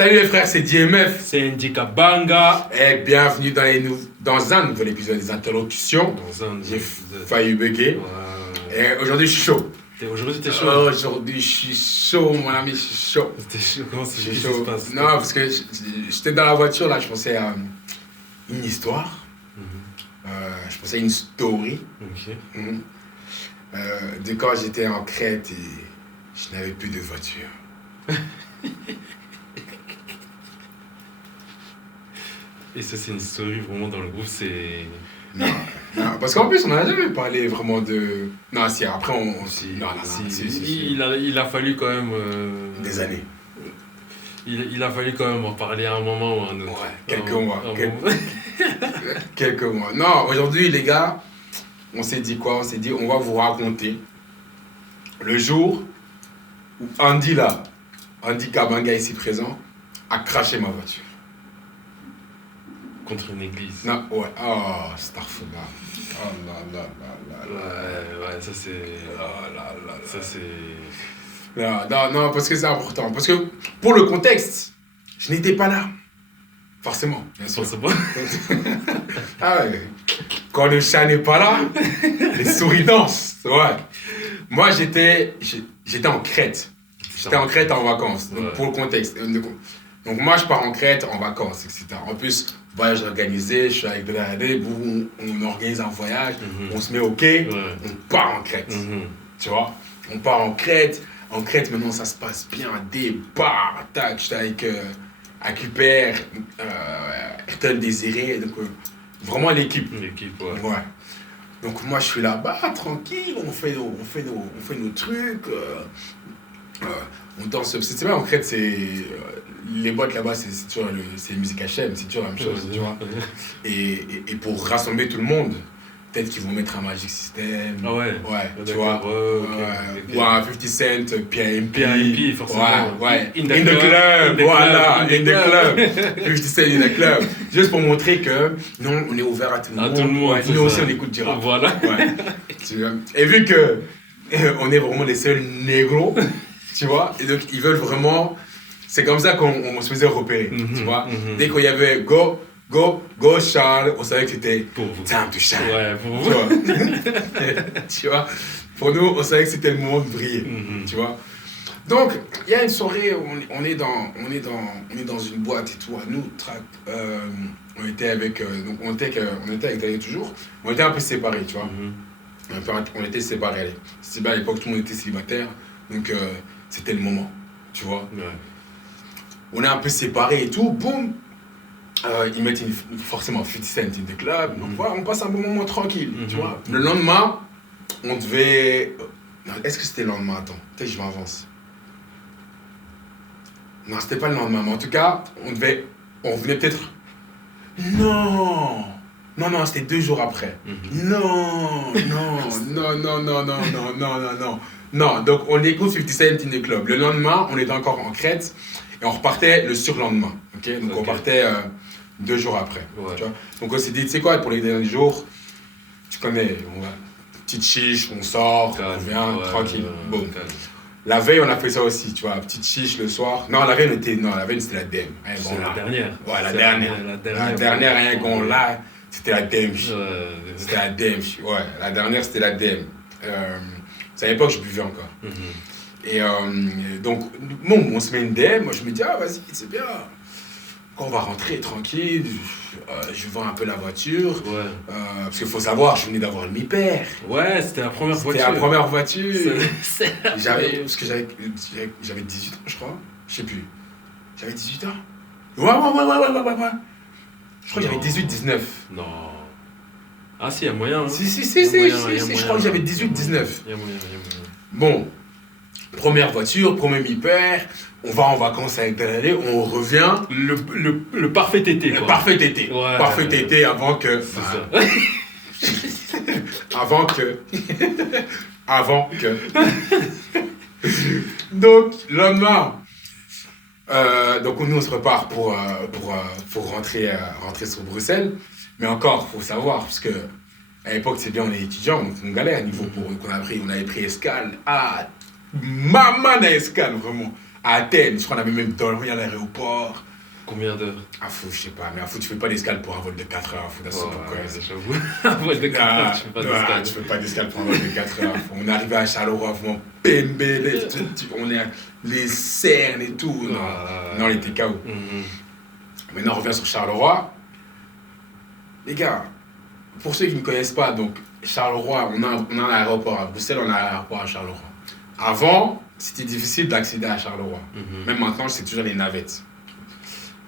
Salut les frères, c'est DMF. C'est Ndika Banga. Et bienvenue dans un nouvel épisode des interlocutions. J'ai failli bugger. Et aujourd'hui, je suis chaud. Aujourd'hui, t'es chaud. Aujourd'hui, je suis chaud, mon ami, je suis chaud. T'es chaud, comment ça se passe? Non, parce que j'étais dans la voiture, là, je pensais à une histoire. Je pensais à une story. De quand j'étais en Crète et je n'avais plus de voiture. Et ça, c'est une story vraiment dans le groupe, c'est... Non, parce qu'en plus, on n'a jamais parlé vraiment de... Non, si, après, si. Il a fallu quand même... Des années. Il a fallu quand même en parler à un moment ou à un autre. Ouais, quelques mois. Non, aujourd'hui, les gars, on s'est dit quoi? On s'est dit, on va vous raconter le jour où Andy Kabanga, ici présent, a craché ma voiture. Contre une église. Non, ouais. Oh, Starfouda. Oh là. Ouais, ça c'est... Ça c'est... Non, parce que c'est important. Parce que pour le contexte, je n'étais pas là. Forcément. Forcément. Ah ouais. Quand le chat n'est pas là, les souris dansent. Ouais. Moi, j'étais en Crète. J'étais en Crète en vacances. Donc, pour le contexte. Donc, moi, je pars en Crète en vacances, etc. En plus, voyage organisé, je suis avec de la AD, on organise un voyage, on se met au quai, on part en Crète. Tu vois? On part en Crète. En Crète, maintenant, ça se passe bien. Départ, tac, j'étais avec Hubert, Ayrton Désiré. Donc, vraiment l'équipe. L'équipe, ouais. Ouais. Donc, moi, je suis là-bas, tranquille, on fait nos trucs. On danse. C'est vrai, en Crète, c'est... les boîtes là-bas, c'est toujours c'est musique HM, c'est toujours la même chose, tu vois. Et pour rassembler tout le monde, peut-être qu'ils vont mettre un Magic System. Ah ouais. Ouais, tu vois. Okay. Ou un 50 Cent, PIMP, forcément. Ouais. In the club, voilà, in the club. 50 Cent in the club. Juste pour montrer que, non, on est ouvert à tout le monde. Tout le monde. Ouais, nous aussi, on écoute du rap. Voilà. Ouais. Tu vois. Et vu que on est vraiment les seuls négros, tu vois, et donc ils veulent vraiment... C'est comme ça qu'on se faisait repérer, tu vois. Dès qu'il y avait Go Charles, on savait que c'était time to shine. Ouais, pour vous. Tu vois. Pour nous, on savait que c'était le moment de briller, tu vois. Donc, il y a une soirée, on est dans une boîte et tout, à nous, on était avec Daniel toujours, on était un peu séparés, tu vois. On était séparés, c'était bien à l'époque, tout le monde était célibataire, donc c'était le moment, tu vois. Ouais. On est un peu séparés et tout, boum. Ils mettent forcément 50 Cent in the club, donc voilà, on passe un bon moment tranquille, tu vois. Le lendemain, on devait... Est-ce que c'était le lendemain? Attends, peut-être que je m'avance. Non, c'était pas le lendemain, mais en tout cas, on venait peut-être... Non, c'était 2 jours après. Non, donc on écoute 50 Cent in the club. Le lendemain, on était encore en Crète et on repartait le surlendemain. Donc on partait 2 jours après. Ouais. Tu vois. Donc on s'est dit, tu sais quoi, pour les derniers jours, tu connais, on va petite chiche, on sort, on revient, tranquille. Bon. La veille, on a fait ça aussi, tu vois, petite chiche le soir. Non, la veille, c'était la DM. C'est la dernière. Ouais, la dernière, rien qu'on l'a, c'était la DM. C'était la DM. Ouais, la dernière, c'était la DM. C'est à l'époque, je buvais encore. Et donc, bon, on se met une DM, moi je me dis, ah vas-y, c'est bien. Quand on va rentrer tranquille, je vends un peu la voiture. Ouais. Parce qu'il faut savoir, je venais d'avoir le mi-père. Ouais, c'était la première voiture. C'était la première voiture. J'avais 18 ans, je crois. Je sais plus. J'avais 18 ans. Ouais. Je crois que j'avais 18-19. Non. Ah si, il y a moyen. Hein. Si, je crois que j'avais 18-19. Il y a moyen. Bon, première voiture, premier mi-père, on va en vacances avec Daniel, on revient. Le parfait été. Le parfait été. Ouais, parfait été avant que... avant que... Donc, lendemain, donc nous on se repart pour rentrer sur Bruxelles. Mais encore, il faut savoir, parce que à l'époque, c'est bien, on est étudiant, donc on galère à niveau on avait pris escale. Ah, maman à escale, vraiment. À Athènes, je crois qu'on avait même dormi à l'aéroport. Combien d'heures? Je sais pas, mais tu fais pas d'escale pour un vol de 4 heures. J'avoue. Un vol de 4 heures, tu fais pas d'escale. Tu fais pas d'escale pour un vol de 4 heures. On est arrivé à Charleroi, vraiment pémbé, on est les cernes et tout. Non, on était KO. Maintenant, on revient sur Charleroi. Les gars, pour ceux qui ne connaissent pas, donc Charleroi, on a un aéroport à Bruxelles, on a un aéroport à Charleroi. Avant, c'était difficile d'accéder à Charleroi. Même maintenant, c'est toujours les navettes.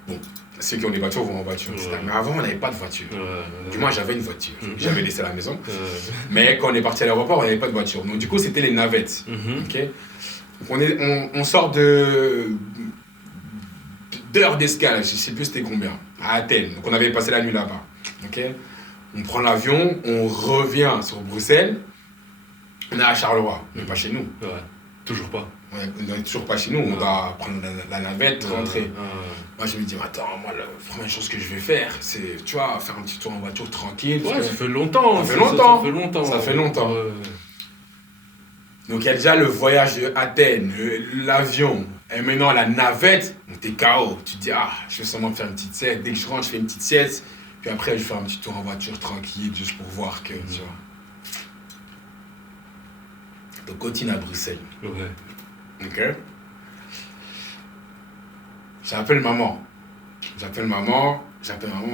Bon, ceux qui ont des voitures vont en voiture, etc. Mais avant, on n'avait pas de voiture. Du moins, j'avais une voiture. J'avais laissé à la maison. Mais quand on est parti à l'aéroport, on n'avait pas de voiture. Donc, du coup, c'était les navettes. Okay, donc, on sort d'heures d'escale, je ne sais plus c'était combien, à Athènes. Donc, on avait passé la nuit là-bas. Okay, on prend l'avion, on revient sur Bruxelles. On est à Charleroi, mais pas chez nous. Toujours pas. On n'est toujours pas chez nous, on doit prendre la navette, rentrer. Moi, je me dis, attends, moi, la première chose que je vais faire, c'est, tu vois, faire un petit tour en voiture tranquille. Ouais, ça fait longtemps. Ça fait longtemps. Donc, il y a déjà le voyage de Athènes, l'avion, et maintenant la navette. Donc, t'es KO. Tu te dis, je vais sûrement faire une petite sieste. Dès que je rentre, je fais une petite sieste. Puis après, je fais un petit tour en voiture tranquille, juste pour voir que, tu vois. Donc, continue à Bruxelles. Ok. J'appelle maman,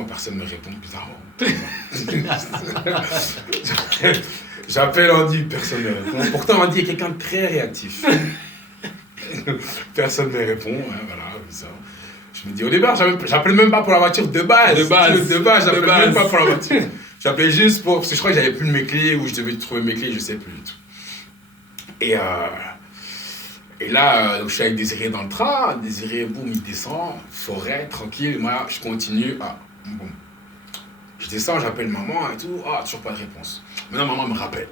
personne ne me répond, bizarrement. J'appelle Andy, personne ne me répond. Pourtant, Andy est quelqu'un de très réactif. Personne ne me répond, voilà, bizarre. Je me dis, au départ, j'appelle même pas pour la voiture de base. J'appelle même pas pour la voiture. J'appelais juste pour, parce que je crois que j'avais plus mes clés, ou je devais trouver mes clés, je sais plus du tout. Et là, je suis avec Désiré dans le train. Désiré, boum, il descend, forêt, tranquille. Moi, je continue. Bon. Je descends, j'appelle maman et tout. Toujours pas de réponse. Maintenant, maman me rappelle.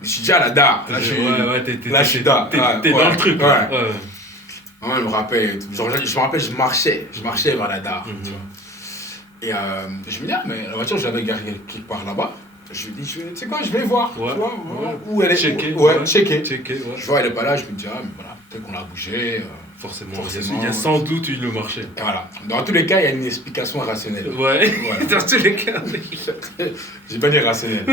Mais je suis déjà à la DAR. Là, je suis DAR. T'es dans le truc. Ouais. Maman, elle me rappelle et tout. Je me rappelle, je marchais vers la DAR. Tu vois. Et je me dis, mais la voiture, je l'avais garée quelque part là-bas. Je lui dis, tu sais quoi, je vais voir. Tu vois, où elle est. Checker. Je vois, elle est pas là. Je me dis, mais voilà, peut-être qu'on l'a bougé. Forcément. Il y a sans doute eu le marché. Et voilà. Dans tous les cas, il y a une explication rationnelle. Ouais. Dans tous les cas. J'ai pas dit rationnelle.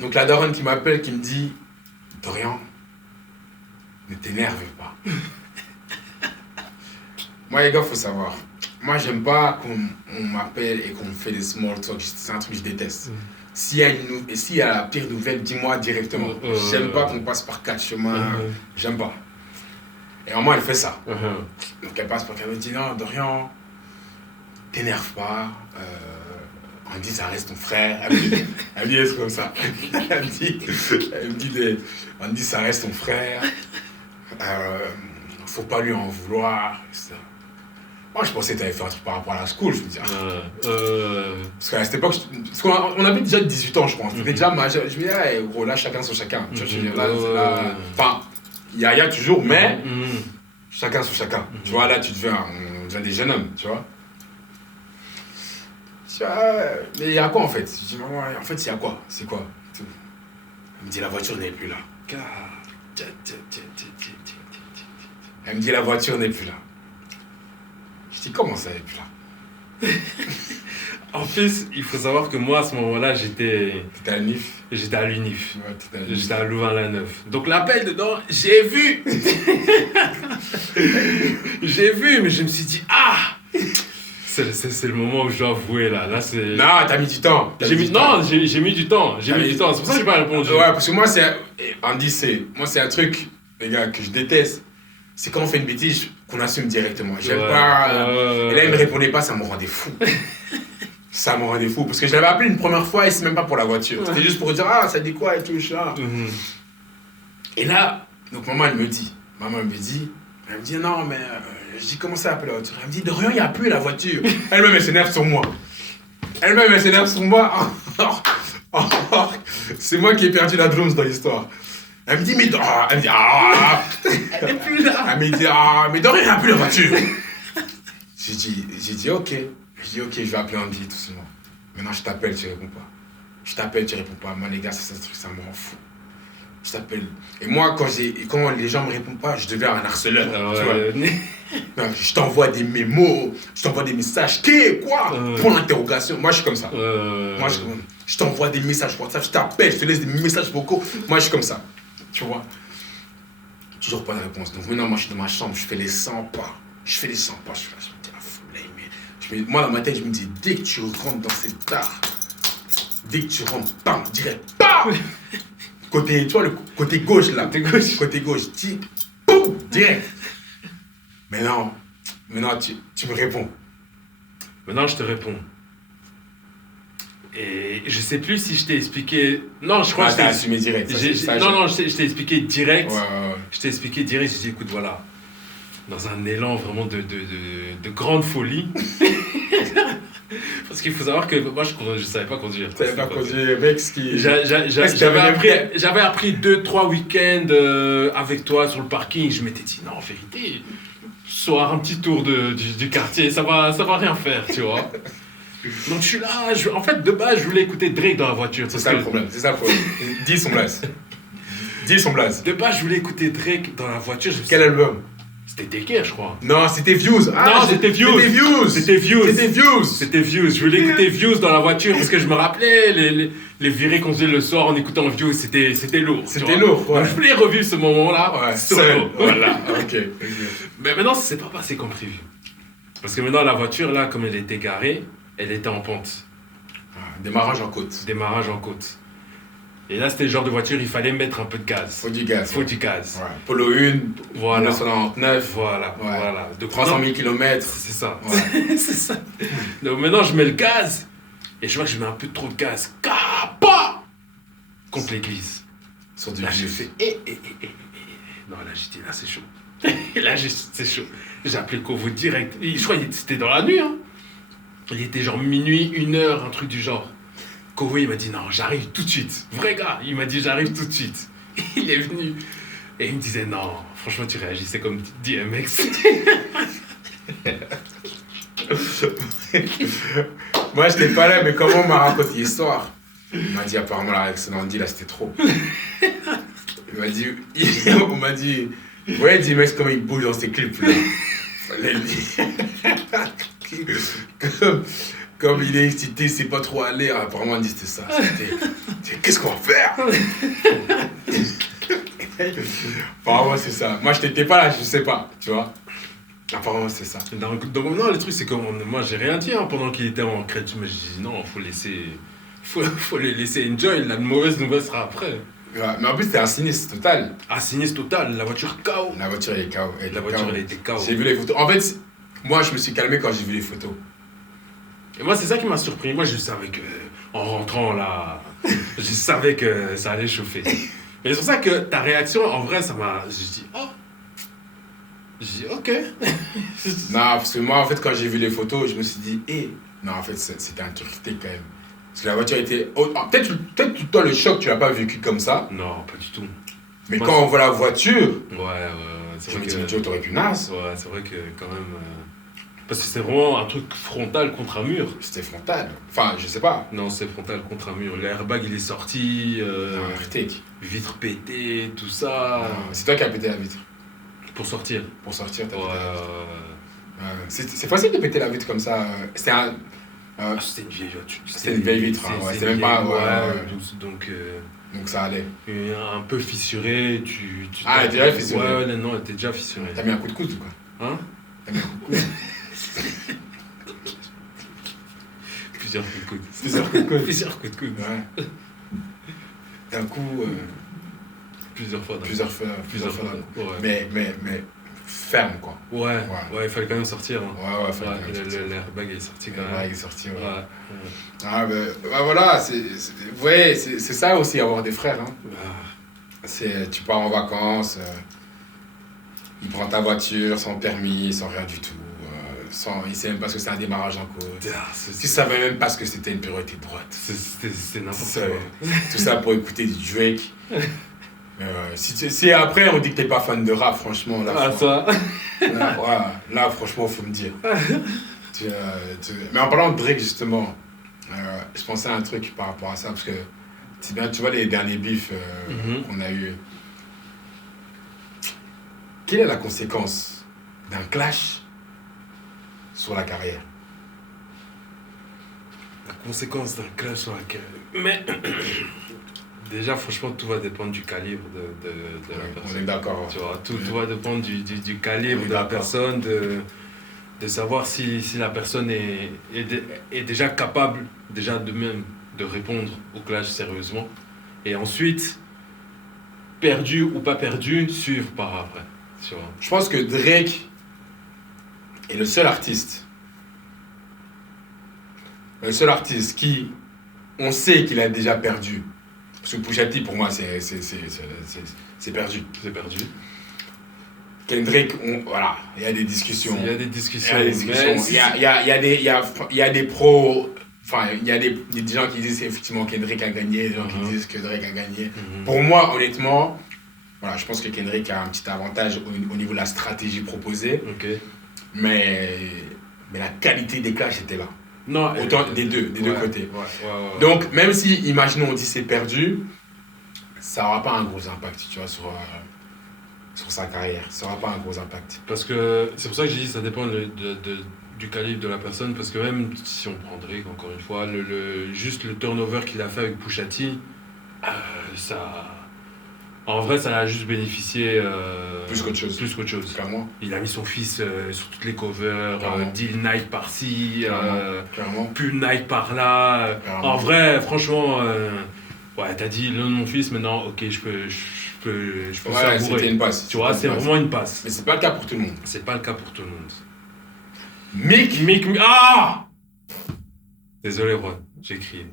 Donc la daronne qui m'appelle, qui me dit, Dorian, ne t'énerve pas. Moi, les gars, faut savoir. Moi, j'aime pas qu'on m'appelle et qu'on me fait des small talk. C'est un truc que je déteste. S'il y a la pire nouvelle, dis-moi directement. J'aime pas qu'on passe par 4 chemins. J'aime pas. Et maman, elle fait ça. Donc, elle passe par 4 chemins. Elle me dit, non, Dorian, t'énerve pas. Andy, ça reste ton frère. Elle me dit des trucs comme ça. Elle me dit, Andy, ça reste ton frère. Faut pas lui en vouloir. Etc. Moi, je pensais que tu avais fait un truc par rapport à la school. Je me dis, parce qu'à cette époque, parce qu'on avait déjà 18 ans, je pense. C'était déjà majeur. Je me dis, gros, là, chacun sur chacun. Enfin, il y a toujours, mais chacun sur chacun. Tu vois, là, on devient des jeunes hommes, tu vois. Mais il y a quoi en fait? Je dis, maman, en fait, il y a quoi? C'est quoi? Elle me dit, la voiture n'est plus là. Elle me dit, la voiture n'est plus là. Je dis, comment ça n'est plus là? En plus, il faut savoir que moi, à ce moment-là, j'étais à l'UNIF. J'étais à l'UNIF. Ouais, j'étais à Louvain-la-Neuve. Donc l'appel dedans, j'ai vu. J'ai vu, mais je me suis dit, c'est le moment où je dois avouer là. Là c'est... Non, t'as mis du temps. J'ai mis du temps. C'est pour ça que j'ai pas répondu. Ouais, parce que moi, Andy, c'est un truc, les gars, que je déteste. C'est quand on fait une bêtise, qu'on assume directement. J'aime pas. Et là, il me répondait pas, ça me rendait fou. Ça me rendait fou. Parce que je l'avais appelé une première fois et c'est même pas pour la voiture. C'était juste pour dire, ça dit quoi et tout, ça. Et là, donc maman, elle me dit, non, mais je dis, comment ça appeler la voiture? Elle me dit, de rien, il n'y a plus la voiture. Elle-même, elle s'énerve sur moi. C'est moi qui ai perdu la drums dans l'histoire. Elle me dit, elle est plus là. Elle me dit, mais de rien, il n'y a plus la voiture. J'ai dit, ok. Je vais appeler Andy tout simplement. Maintenant, je t'appelle, tu réponds pas. Je t'appelle, tu réponds pas. Moi, les gars, c'est ça, ça me rend fou. Je t'appelle. Et moi, quand les gens me répondent pas, je deviens un harceleur. Tu vois. Non, je t'envoie des mémos, je t'envoie des messages. Quoi? Point d'interrogation. Moi, je suis comme ça. Moi, je t'envoie des messages WhatsApp, je t'appelle, je te laisse des messages vocaux. Moi, je suis comme ça. Tu vois? Toujours pas de réponse. Donc maintenant, moi, je suis dans ma chambre, je fais les 100 pas. Je me dis, la folie, mais... Moi, dans ma tête, je me dis, dès que tu rentres dans cet art, dès que tu rentres, bam, direct, bam! Côté, tu vois, le côté gauche, là. Côté gauche, boum, direct. Maintenant, tu me réponds. Maintenant, je te réponds. Et je sais plus si je t'ai expliqué... Non, je crois que t'as assumé direct. Non, je t'ai expliqué direct. Ouais. Je t'ai expliqué direct, j'ai dit, écoute, voilà. Dans un élan vraiment de grande folie. Parce qu'il faut savoir que moi, je savais pas conduire. Tu savais pas conduire, mec, J'avais appris 2-3 week-ends avec toi sur le parking. Je m'étais dit, non, en vérité, soir, un petit tour du quartier, ça va rien faire, tu vois. Donc je suis là, en fait, de base, je voulais écouter Drake dans la voiture. C'est ça le problème. Dis son blase. De base, je voulais écouter Drake dans la voiture. Quel album? C'était Take, je crois. Non, c'était Views. Non, c'était Views. C'était Views. Je voulais écouter Views dans la voiture parce que je me rappelais les virées qu'on faisait le soir en écoutant Views. C'était lourd. C'était lourd, ouais. Donc, je voulais revivre ce moment-là. Ouais, seul. Voilà, ok. Mais maintenant, ça s'est pas passé comme prévu. Parce que maintenant, la voiture, là, comme elle était garée, elle était en pente. Démarrage en côte. Et là, c'était le genre de voiture, il fallait mettre un peu de gaz. Faut du gaz. Ouais. Polo 1, voilà. 1999. Voilà. De 300 000 km. C'est ça. Ouais. C'est ça. Donc maintenant, je mets le gaz. Et je vois que je mets un peu trop de gaz. Capa contre l'église. Sur du là, j'ai vieux. fait Non, là, j'ai dit, là, c'est chaud. C'est chaud. J'ai appelé le Kovo direct. Et je crois que c'était dans la nuit. Hein. Il était genre minuit, 1h, un truc du genre. Kovo, il m'a dit, non, j'arrive tout de suite. Vrai gars, il m'a dit, j'arrive tout de suite. Il est venu. Et il me disait, non, franchement, tu réagissais comme DMX. Moi, je n'étais pas là, mais comment on m'a raconté l'histoire? Il m'a dit, apparemment, la réaction d'Andy, là, c'était trop. On m'a dit, ouais, DMX, comment il bouge dans ses clips, là. Comme il est excité, il sait pas trop aller. Apparemment, on dit c'était ça. Qu'est-ce qu'on va faire? Apparemment, c'est ça. Moi, je n'étais pas là, je sais pas, tu vois. Apparemment, c'est ça. Donc, non, le truc, c'est que moi, j'ai rien dit hein, pendant qu'il était en crête. Mais je dis non, faut les laisser enjoy. La mauvaise nouvelle sera après. Ouais, mais en plus, c'était un sinistre total. Un sinistre total. La voiture KO. La voiture, elle est KO. Elle était KO. J'ai vu les photos. En fait, moi, je me suis calmé quand j'ai vu les photos. Et moi, c'est ça qui m'a surpris. Moi, je savais que, en rentrant là, je savais que ça allait chauffer. Et c'est pour ça que ta réaction, en vrai, ça m'a. J'ai dit, oh. J'ai dit, ok. Non, parce que moi, en fait, quand j'ai vu les photos, je me suis dit, non, en fait, c'était un truc quand même. Parce que la voiture était. Peut-être toi, le choc, tu l'as pas vécu comme ça. Non, pas du tout. Mais moi, quand on voit la voiture. Ouais. C'est vrai que. T'aurais pu nasse. Ouais, c'est vrai que quand même. Parce que c'est vraiment un truc frontal contre un mur. C'était frontal. Enfin, je sais pas. Non, c'est frontal contre un mur. L'airbag, il est sorti. Vitre pétée, tout ça. C'est toi qui as pété la vitre. Pour sortir, t'as pété la vitre. C'est facile de péter la vitre comme ça. C'était c'était une vieille vitre. C'était une vieille vitre. C'était même pas. Donc ça allait. Un peu fissuré. Elle était déjà fissurée. Ouais, non, elle était déjà fissurée. T'as mis un coup de coude ou quoi? Hein? T'as mis un coup de coude. Plusieurs coups de coude. Ouais. D'un coup. Plusieurs fois. Ouais. Mais ferme, quoi. Ouais, il fallait quand même sortir. Hein. Ouais, fallait quand même sortir. L'airbag est sorti quand même. L'airbag est sorti, ouais. Ah, voilà, c'est ça aussi, avoir des frères. Hein. Tu pars en vacances, il prend ta voiture sans permis, sans rien du tout. Il sait même pas ce que c'est un démarrage en côte. Tu savais même pas ce que c'était une priorité de droite. C'est n'importe quoi. Tout ça pour écouter du Drake. Si après on dit que t'es pas fan de rap, franchement, là, là franchement, faut me dire. Mais en parlant de Drake, justement, je pensais à un truc par rapport à ça, parce que c'est bien, tu vois les derniers bifs qu'on a eu. Quelle est la conséquence d'un clash sur la carrière? La conséquence d'un clash sur la carrière. Mais déjà, franchement, tout va dépendre du calibre de la personne. On est d'accord. Tu vois, tout va dépendre du calibre de la personne, de savoir si la personne est déjà capable déjà de même de répondre au clash sérieusement. Et ensuite, perdu ou pas perdu, suivre par après. Tu vois. Je pense que Drake est le seul artiste qui, on sait qu'il a déjà perdu. Parce que Pusha T, pour moi, c'est perdu. C'est perdu. Kendrick, voilà, il y a des discussions. Il y a des discussions. Il y a des pros. Enfin, il y a des gens qui disent effectivement Kendrick a gagné, des gens qui disent que Drake a gagné. Pour moi, honnêtement, voilà, je pense que Kendrick a un petit avantage au niveau de la stratégie proposée. Okay. Mais la qualité des clashs était là. Non, autant des deux côtés. Ouais. Donc, même si, imaginons, on dit c'est perdu, ça n'aura pas un gros impact, tu vois, sur sa carrière. Ça n'aura pas un gros impact. Parce que c'est pour ça que j'ai dit ça dépend du calibre de la personne. Parce que même si on prend Drake, encore une fois, juste le turnover qu'il a fait avec Pusha T, ça... En vrai, ça a juste bénéficié... plus qu'autre chose. Clairement. Il a mis son fils sur toutes les covers, Deal Night par-ci, Pull Night par-là. En vrai, franchement, ouais, t'as dit le nom de mon fils, maintenant, ok, je peux savourer. C'était une passe. Tu vois, c'est vraiment une passe. Mais c'est pas le cas pour tout le monde. C'est pas le cas pour tout le monde. Mick. Ah! Désolé, Ron, j'ai crié.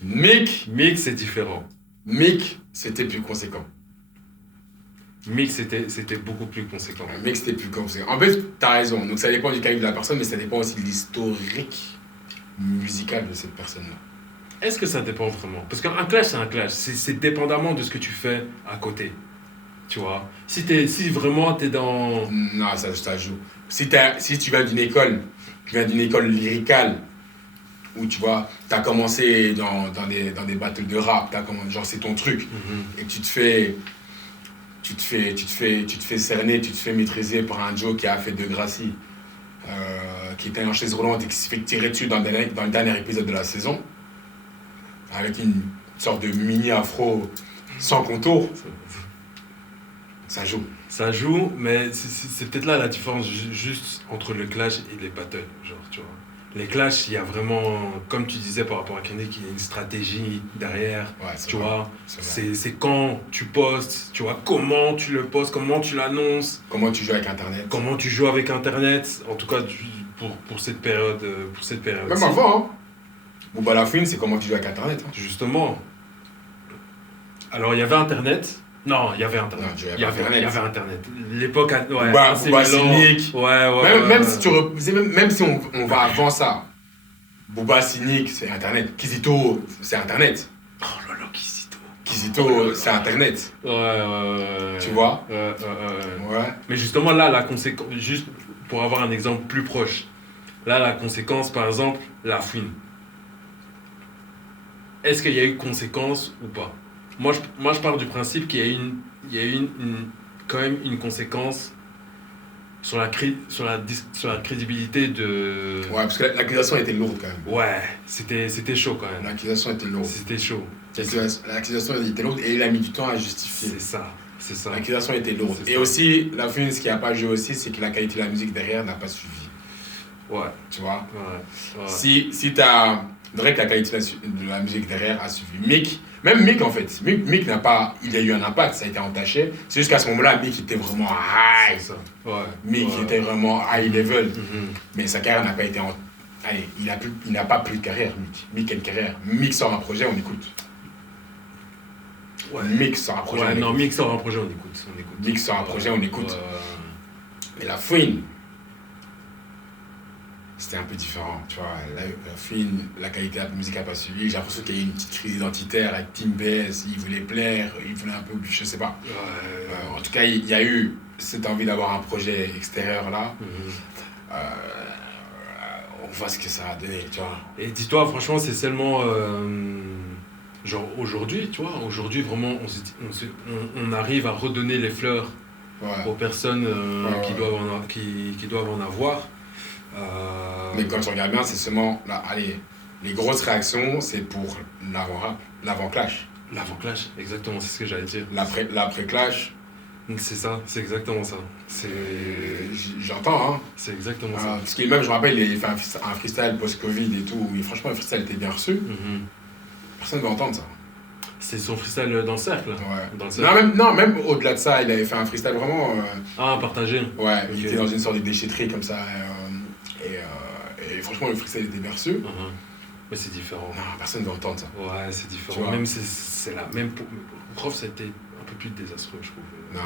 Mick, c'est différent. Mick, c'était plus conséquent. Mick, c'était beaucoup plus conséquent. Mick, c'était plus conséquent. En fait, t'as raison. Donc ça dépend du calibre de la personne, mais ça dépend aussi de l'historique musical de cette personne-là. Est-ce que ça dépend vraiment? Parce qu'un clash, c'est un clash. C'est dépendamment de ce que tu fais à côté. Tu vois? Si vraiment t'es dans... Non, ça joue. Si tu viens d'une école lyricale, où tu vois, t'as commencé dans des battles de rap, genre c'est ton truc, et tu te fais cerner, tu te fais maîtriser par un Joe qui a fait Degrassi, qui était en chaise roulante et qui s'est fait tirer dessus dans le dernier épisode de la saison, avec une sorte de mini afro sans contour. Ça joue. Ça joue, mais c'est peut-être là la différence juste entre le clash et les battles, genre, tu vois. Les clashs, il y a vraiment, comme tu disais par rapport à Kendrick, il y a une stratégie derrière, tu vois. C'est quand tu postes, tu vois, comment tu le postes, comment tu l'annonces. Comment tu joues avec Internet. En tout cas pour cette période. Même avant, hein. Booba La Fouine, c'est comment tu joues avec Internet. Hein. Justement. Alors, il y avait Internet. Non, il y avait Internet. Non, il y avait Internet. L'époque, ouais. Booba Cynic. Ouais. Même si on va avant ça. Booba Cynic, c'est Internet. Kizito, c'est Internet. Oh là là, Kizito. Kizito, c'est Internet. Ouais. Tu vois? Ouais. Mais justement, là, la conséquence, juste pour avoir un exemple plus proche. Là, la conséquence, par exemple, La Fouine. Est-ce qu'il y a eu conséquence ou pas? Moi, je pars du principe qu'il y a eu quand même une conséquence sur la crédibilité de... Ouais, parce que l'accusation était lourde quand même. Ouais, c'était chaud quand même. L'accusation était lourde. C'était chaud. L'accusation était lourde et il a mis du temps à justifier. C'est ça. L'accusation était lourde. Et aussi, La Fouine, ce qui n'a pas joué aussi, c'est que la qualité de la musique derrière n'a pas suivi. Ouais. Tu vois? Ouais. Si t'as... Drake, la qualité de la musique derrière a suivi. Même Mick en fait, Mick n'a pas, il a eu un impact, ça a été entaché. C'est juste qu'à ce moment-là, Mick était vraiment high. Mick était vraiment high level. Mais sa carrière n'a pas été allez, il n'a pas plus de carrière, Mick. Mick a une carrière. Mick sort un projet, on écoute. Ouais. Mick sort un projet, on écoute. Mick sort un projet, on écoute. Mick sort un projet, on écoute. Mais La Fouine, c'était un peu différent, tu vois. La Fouine, la qualité de la musique n'a pas suivi. J'ai l'impression qu'il y a eu une petite crise identitaire avec Team BS. Il voulait plaire, il voulait un peu, je sais pas. En tout cas, il y a eu cette envie d'avoir un projet extérieur là. on voit ce que ça a donné, tu vois. Et dis-toi, franchement, c'est seulement. Genre aujourd'hui, tu vois, aujourd'hui vraiment, on arrive à redonner les fleurs aux personnes qui doivent en avoir. Mais quand tu regardes bien, c'est seulement. Là, allez, les grosses réactions, c'est pour l'avant-rap, l'avant-clash. L'avant-clash, exactement, c'est ce que j'allais dire. L'après-clash. C'est ça, c'est exactement ça. J'entends, hein. C'est exactement ça. Parce que même, je me rappelle, il a fait un freestyle post-Covid et tout, et franchement, le freestyle était bien reçu. Personne ne veut entendre ça. C'est son freestyle dans le cercle. Ouais. Dans le cercle. Même au-delà de ça, il avait fait un freestyle vraiment. Partagé. Ouais, okay. Il était dans une sorte de déchetterie comme ça. Et franchement, le freestyle était bien reçu. Mais c'est différent. Non, personne ne veut entendre ça. Ouais, c'est différent. Même c'est la même. Rof, ça a été un peu plus désastreux, je trouve. Non,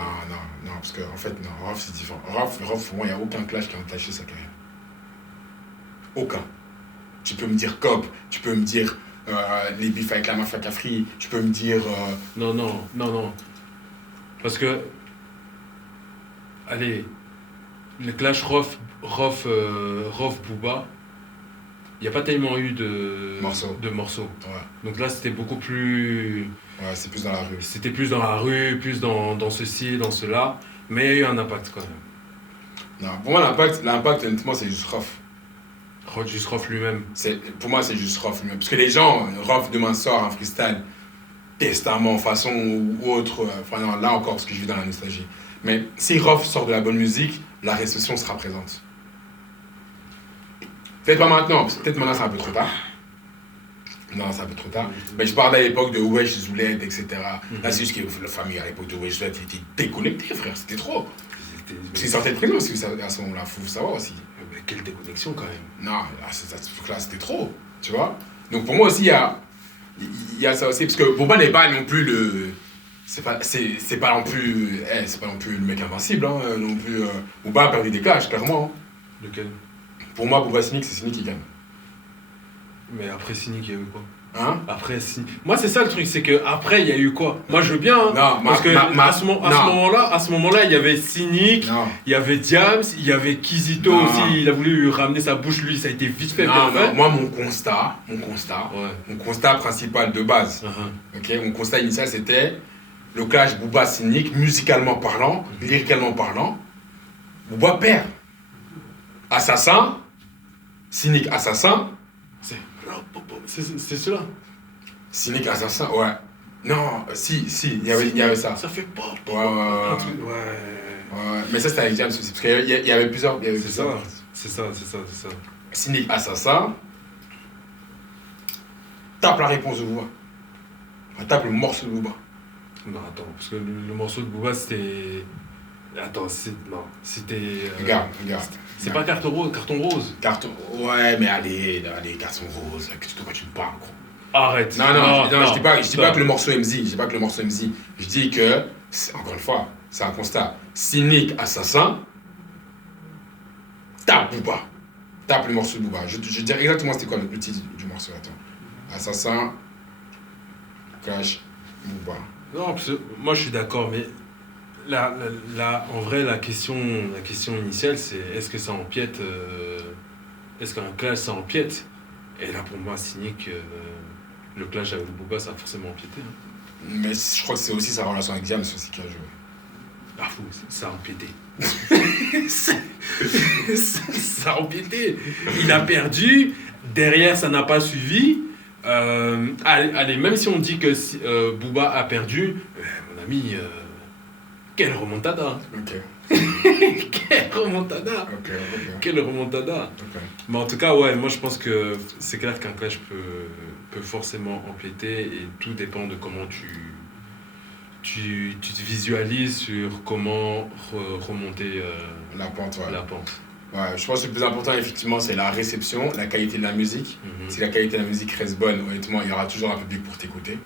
parce qu'en fait, non, Rof, c'est différent. Rof, pour moi, il n'y a aucun clash qui a entaché sa carrière. Aucun. Tu peux me dire Cop, tu peux me dire les bifs avec la mafia Cafri, tu peux me dire... Non. Parce que... Allez, le clash Rof Booba, il n'y a pas tellement eu de morceaux. Ouais. Donc là, c'était beaucoup plus... Ouais, c'est plus dans la rue. C'était plus dans la rue, plus dans ceci, dans cela. Mais il y a eu un impact quand même. Non, pour moi, l'impact honnêtement, c'est juste Rof. Juste Rof lui-même. Pour moi, c'est juste Rof lui-même. Parce que les gens, Rof demain sort un freestyle, testament, façon ou autre. Enfin, non, là encore, parce que je vis dans la nostalgie. Mais si Rof sort de la bonne musique, la réception sera présente. Peut-être pas maintenant, parce que peut-être maintenant c'est un peu trop tard. Non, c'est un peu trop tard. Mais je parle à l'époque de Wesh, Zoulette, etc. Là, c'est juste que la famille à l'époque de Wesh, Zoulette était déconnectée, frère. C'était trop. Parce qu'ils sortaient de prison aussi à ce moment-là, faut savoir aussi. Mais quelle déconnexion quand même. Non, là c'était trop, tu vois. Donc pour moi aussi, il y a ça aussi, parce que Booba n'est pas non plus le... C'est pas non plus le mec invincible, hein, non plus. Booba a perdu des clashs, clairement. Lequel? Pour moi, Booba Cynic, c'est Cynic qui gagne. Mais après Cynic, il y a eu quoi? Hein? Après Cynic. Moi, c'est ça le truc, c'est que après il y a eu quoi? Moi, je veux bien. Hein, non, parce que à ce moment-là, il y avait Cynic, il y avait Diams, il y avait Kizito aussi. Il a voulu ramener sa bouche, lui, ça a été vite fait. Non, moi, mon constat principal de base, mon constat initial, c'était le clash Booba Cynic, musicalement parlant, lyricalement parlant. Booba perd. Assassin, Cynic assassin. C'est cela. Cynic assassin, ouais. Non, si, il y avait ça. Ça fait pas. Ouais. Mais ça, c'était avec James aussi, parce qu'il y avait plusieurs. C'est ça. Cynic assassin. Tape la réponse de Booba. Tape le morceau de Booba. Non, attends, parce que le morceau de Booba, c'était... Attends, c'était... Regarde. C'est pas carton rose. Ouais, mais allez, carton rose. De quoi tu me parles, gros? Arrête. Non, je dis pas que le morceau MZ. Je dis que, encore une fois, c'est un constat. Cynic, assassin, tape Booba. Tape le morceau de Booba. Je dirais exactement c'était quoi le titre du morceau. Attends. Assassin, clash, Booba. Non, parce que moi je suis d'accord, mais en vrai, la question initiale, c'est est-ce que ça empiète, est-ce qu'un clash ça empiète? Et là, pour moi, Cynic, le clash avec Booba, ça a forcément empiété. Hein. Mais je crois que c'est aussi sa relation avec Diams aussi qui a joué. Ah, fou, ça a empiété. ça a empiété. Il a perdu, derrière, ça n'a pas suivi. Allez, même si on dit que Booba a perdu, mon ami... Quelle remontada! Ok. Quelle remontada! Ok. Quelle remontada! Ok. Mais en tout cas, ouais, moi je pense que c'est clair qu'un clash peut forcément empiéter et tout dépend de comment tu te visualises sur comment remonter la pente, ouais. La pente. Ouais, je pense que le plus important, effectivement, c'est la réception, la qualité de la musique. Si la qualité de la musique reste bonne, honnêtement, il y aura toujours un public pour t'écouter.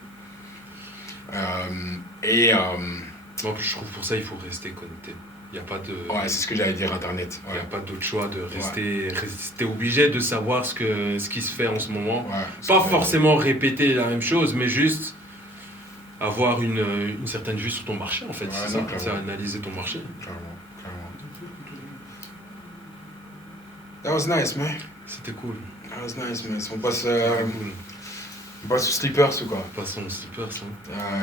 En plus, je trouve pour ça, il faut rester connecté. Il n'y a pas de... Ouais, c'est ce que j'allais dire, Internet. Il n'y a pas d'autre choix de rester... T'es obligé de savoir ce qui se fait en ce moment. Ouais, pas forcément répéter la même chose, mais juste avoir une certaine vue sur ton marché, en fait. C'est ça, c'est analyser ton marché. Clairement. That was nice, man. C'était cool. That was nice, man. On passe, Cool. on passe aux Sleepers ou quoi? Passons au slippers.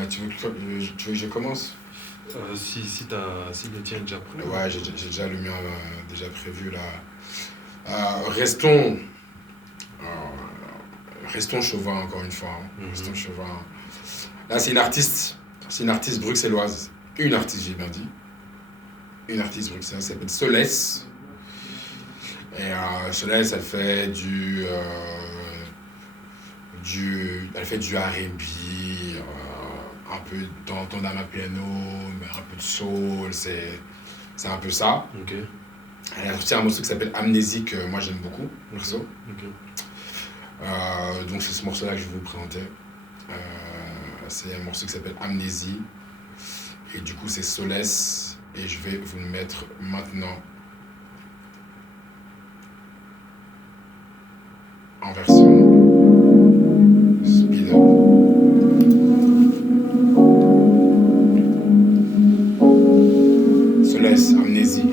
Tu veux que je commence? Si le tien est déjà prêt. Ouais, j'ai déjà le mien déjà prévu là. Restons chauvin encore une fois. Hein. Restons chauvin. Là, c'est une artiste bruxelloise. Une artiste, j'ai bien dit. Une artiste bruxelloise, elle s'appelle Solès. Et Solès, elle fait elle fait du R&B, un peu d'entendre à ma piano, mais un peu de soul, c'est un peu ça. Ok. Elle a sorti un morceau qui s'appelle Amnésie, que moi j'aime beaucoup, morceau. Ok. Donc c'est ce morceau-là que je vais vous présenter. C'est un morceau qui s'appelle Amnésie. Et du coup c'est Solès. Et je vais vous le mettre maintenant en version speed up. Solès, Amnésie.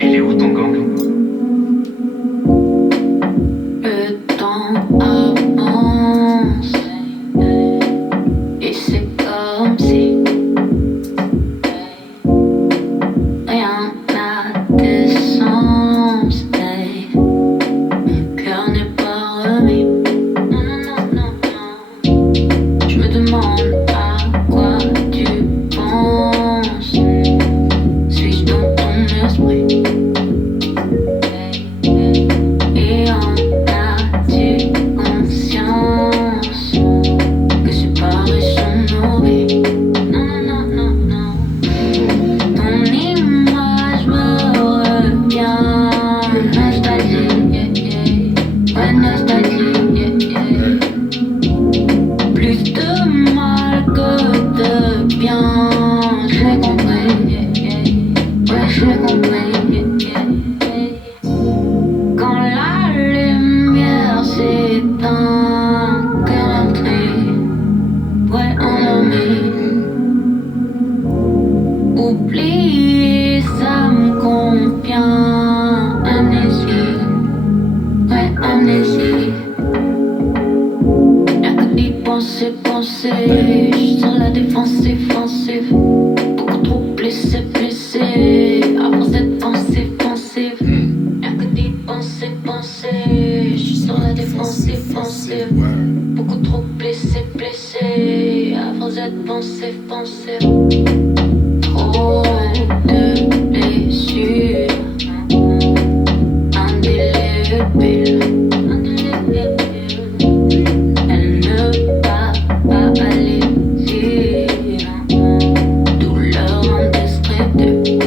Il est où ton gang? Le temps avance et c'est comme si rien n'a de sens. Mon cœur n'est pas remis. Non, non, non, non, non. Je me demande à quoi tu penses. Suis-je dans ton esprit? Et en as-tu conscience que séparés sont nos vies? Non, non, non, non, non. Ton image me revient. Nostalgie, yeah, yeah. Ouais, nostalgie, yeah, yeah. Plus de mal que de bien. J'ai compris, yeah, yeah. Ouais, j'ai compris, yeah, yeah, yeah. Quand la lumière s'éteint, cœur meurtri, ouais, endormi. Oublier, ça me convient. Amnésie, ouais, amnésie. Y'a que d'y penser, penser. J'suis sur la défensive, offensive. Beaucoup trop blessé, blessé. À force d'être pensif, pensif. Y'a que d'y penser, penser. J'suis sur la défensive, offensive. Ouais. Beaucoup trop blessé, blessé. À force d'être pensif, pensif. Trop de blessures. Indélébile. Elle ne va pas aller dire. Douleur indestructible.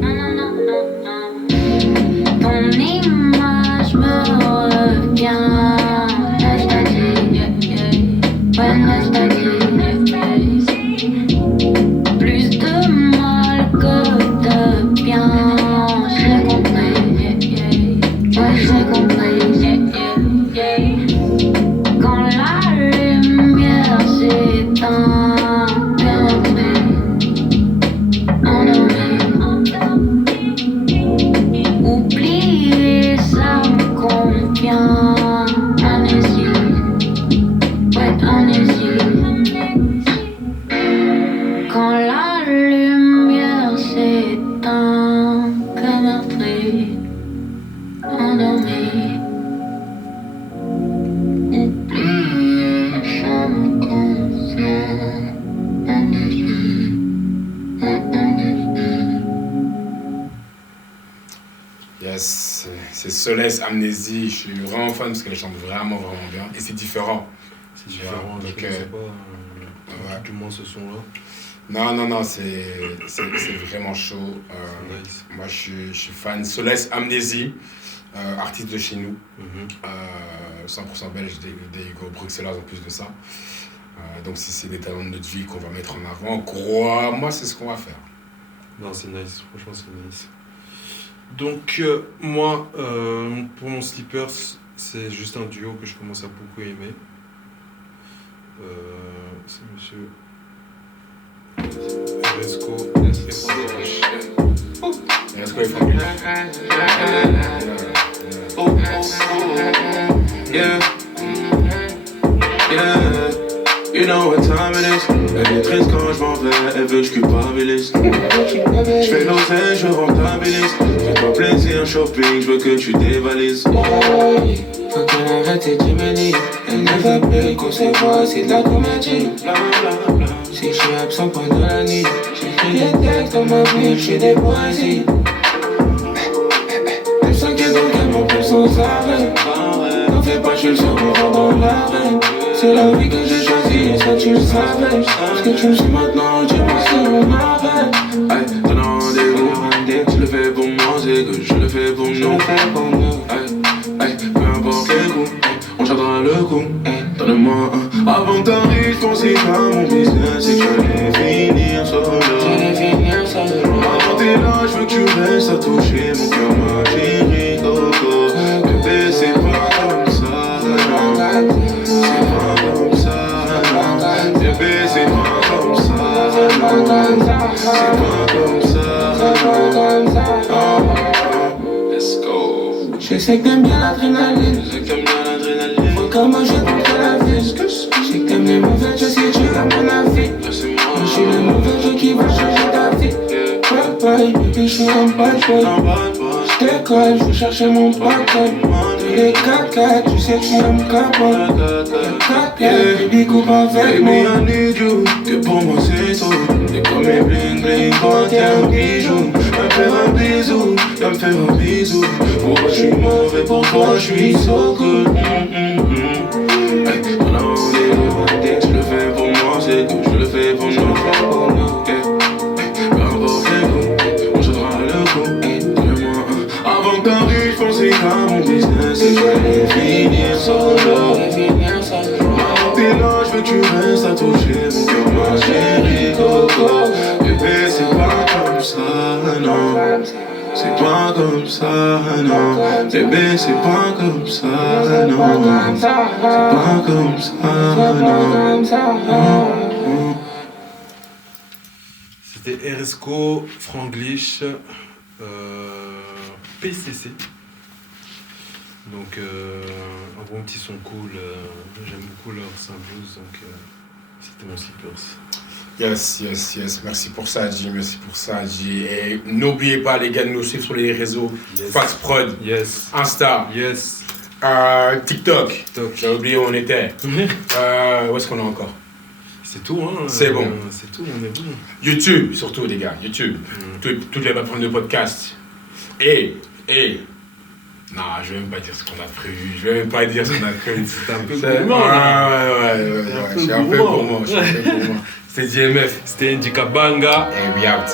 Non, non, non, non, non. Ton image me revient. Nostalgie, yeah, yeah. Ouais, nostalgie, yeah, yeah. Plus de mal que de bien. J'ai compris, yeah, yeah. Ouais, j'ai compris, yeah, yeah, yeah. Quand la lumière s'éteint, cœur meurtri, endormi. Oublier, ça me convient. Amnésie, ouais, amnésie. Quand la lumière s'éteint, cœur meurtri, endormi. Oublier, ça me convient. Amnésie, ouais, amnésie. Yes, c'est Solès, Amnésie. Je suis vraiment fan parce qu'elle chante vraiment, vraiment bien. Et c'est différent. C'est différent, je donc, connaissais pas ouais. du moins ce son-là. Non, c'est vraiment chaud. Nice. Moi, je suis fan. Solès, Amnésie, artiste de chez nous. 100% belge, des gros bruxellois en plus de ça. Donc, si c'est des talents de notre vie qu'on va mettre en avant, crois-moi, c'est ce qu'on va faire. Non, c'est nice, franchement, c'est nice. Donc, moi, pour mon Sleepers, c'est juste un duo que je commence à beaucoup aimer. C'est monsieur Resco. Resco et Franglish. Yeah. Yeah. You know what time it is. Elle est triste quand je m'en vais, elle veut que je culpabilise. Je fais l'oseille, je rentabilise. Fais-toi plaisir, shopping, je veux que tu dévalises. Faut qu'elle arrête ses timonies. Elle ne veut plus qu'on se voit, c'est de la comédie. Si je suis absent pendant la nuit, j'écris des textes dans ma ville, j'fais des poésies. Elle s'inquiète donc elle m'empêche sans arrêt. N'en fais pas, je suis le seul mourant dans l'arène. C'est la vie que j'ai choisie, est-ce que tu le savais? Est-ce que tu le sais maintenant, dis-moi si on arrête. Aïe, t'en as rendez-vous. Je le fais pour moi, c'est que je le fais pour nous. Aïe, peu importe les coups, on chantera le coup. Donne-moi un. Avant que t'arrives, je pensais qu'à mon business et que j'allais finir solo. Avant t'es là, je veux que tu restes à toucher mon cœur, ma chérie coco. Bébé, c'est pas comme ça, non. C'est pas comme ça, non. Bébé, c'est pas comme ça, non. C'est pas comme ça, non. Let's go. Je sais que t'aimes bien l'adrénaline. Je sais que t'aimes bien l'adrénaline. Faut comme moi je contre la vie. Je sais que t'aimes les mauvais jeux si tu as mon avis. Là c'est moi. Moi je suis le mauvais jeu qui va changer ta vie. Bye bye, baby, je suis un bad boy. Je décolle, je veux chercher mon backup. Tous les 4-4, tu sais que je suis un capable. 4-4, baby, coupe avec Baby, moi. I need you, que pour moi c'est tout. T'es comme mes bling bling quand t'es un bijou. Viens me faire un bisou, viens me faire un bisou. Pourquoi je suis mauvais, pour toi je suis so good. Hey, on a rendez-vous, je le fais pour moi, c'est tout. Je le fais pour nous, yeah. Peu importe les coups, on changera le coup. Donne-moi un. Avant que t'arrives, je pensais qu'à mon business et que j'allais finir solo. T'es là, je veux que tu restes à toucher mon cœur, ma chérie coco. Bébé, c'est pas comme ça, non. C'est pas comme ça, non. Bébé, c'est pas comme ça, non. C'est pas comme ça, non. C'était RSCO, Franglish, PCC. Donc un bon petit son cool, j'aime beaucoup leur saint blues, donc c'était mon Seepers. Yes. Merci pour ça, G. Et n'oubliez pas, les gars, de nous suivre sur les réseaux. Yes. Fax Prod, Yes. Insta, Yes. TikTok. J'ai oublié où on était. Où est-ce qu'on est encore? C'est tout, hein. C'est bon. C'est tout, on est bon. YouTube, surtout, les gars. YouTube. Toutes les plateformes de podcast. Et... Non, je vais même pas dire ce qu'on a prévu. C'était un peu gourmand, là. Ouais. Je suis un peu gourmand. C'était DMF. C'était Indika Banga. Et we out.